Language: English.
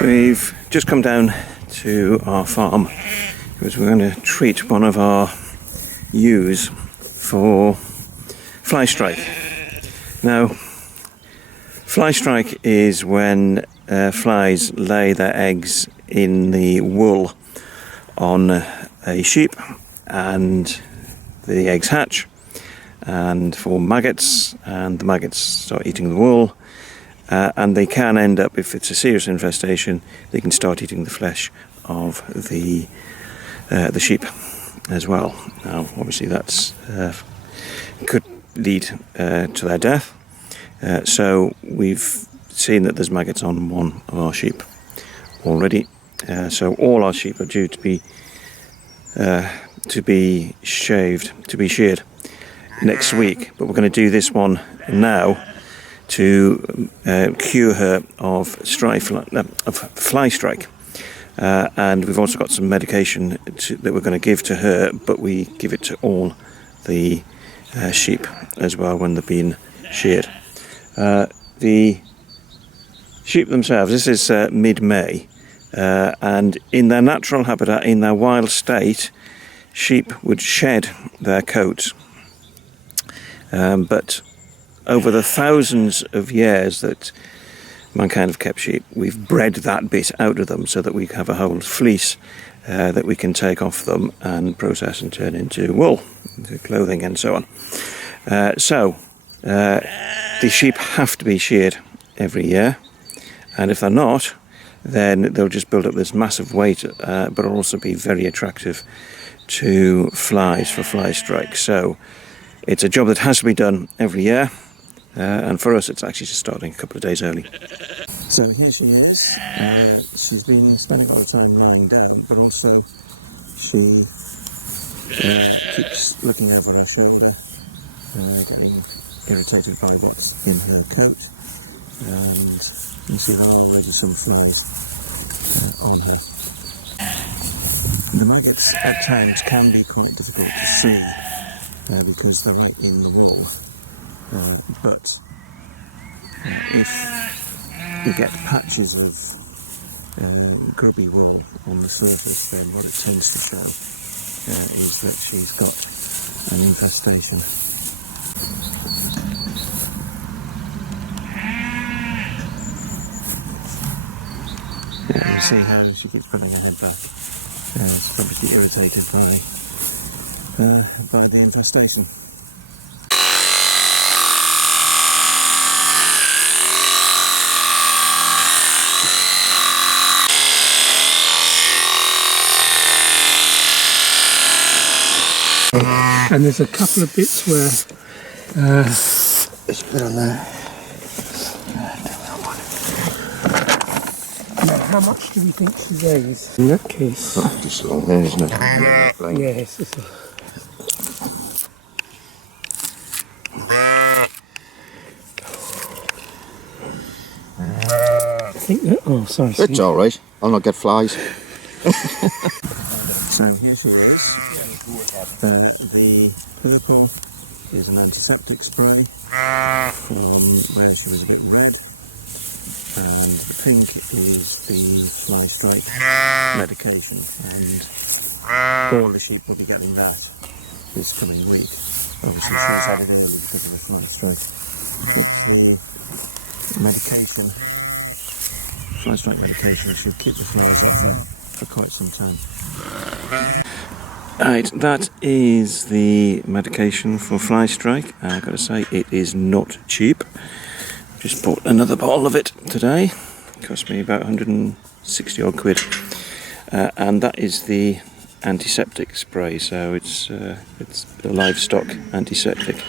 We've just come down to our farm because we're going to treat one of our ewes for Flystrike. Now, Flystrike is when flies lay their eggs in the wool on a sheep and the eggs hatch and form maggots, and the maggots start eating the wool, and they can end up, if it's a serious infestation, they can start eating the flesh of the sheep as well. Now obviously that's could lead to their death, so we've seen that there's maggots on one of our sheep already, so all our sheep are due to be sheared next week, but we're going to do this one now to cure her of Flystrike, and we've also got some medication that we're going to give to her, but we give it to all the sheep as well when they're being sheared. The sheep themselves, this is mid-May, and in their natural habitat, in their wild state, sheep would shed their coats, but over the thousands of years that mankind have kept sheep, we've bred that bit out of them so that we have a whole fleece that we can take off them and process and turn into wool, into clothing and so on. So the sheep have to be sheared every year, and if they're not, then they'll just build up this massive weight, but will also be very attractive to flies for Flystrike. So it's a job that has to be done every year, and for us it's actually just starting a couple of days early. So here she is. She's been spending a lot of time lying down, but also she keeps looking over her shoulder and getting irritated by what's in her coat, and you see there are already some flies on her. The maggots at times can be quite difficult to see because they're in the wool, but if you get patches of grubby wool on the surface, then what it tends to show is that she's got an infestation. You see how she keeps putting her head back. It's probably irritated by the infestation. And there's a couple of bits where There's a bit on there. now, how much do we think she weighs in that case? Oh, just along there, isn't it? Yes, it's I think that, oh sorry. It's alright, I'll not get flies. So here she is. The purple is an antiseptic spray from where she was a bit red, and the pink is the Flystrike medication, and all the sheep will be getting that this coming week. Obviously she's had it early because of the Flystrike, but the medication, Flystrike medication, should keep the flies in for quite some time. Right, that is the medication for Flystrike. I've got to say, it is not cheap. Just bought another bottle of it today. It cost me about 160 odd quid. And that is the antiseptic spray, so it's a livestock antiseptic.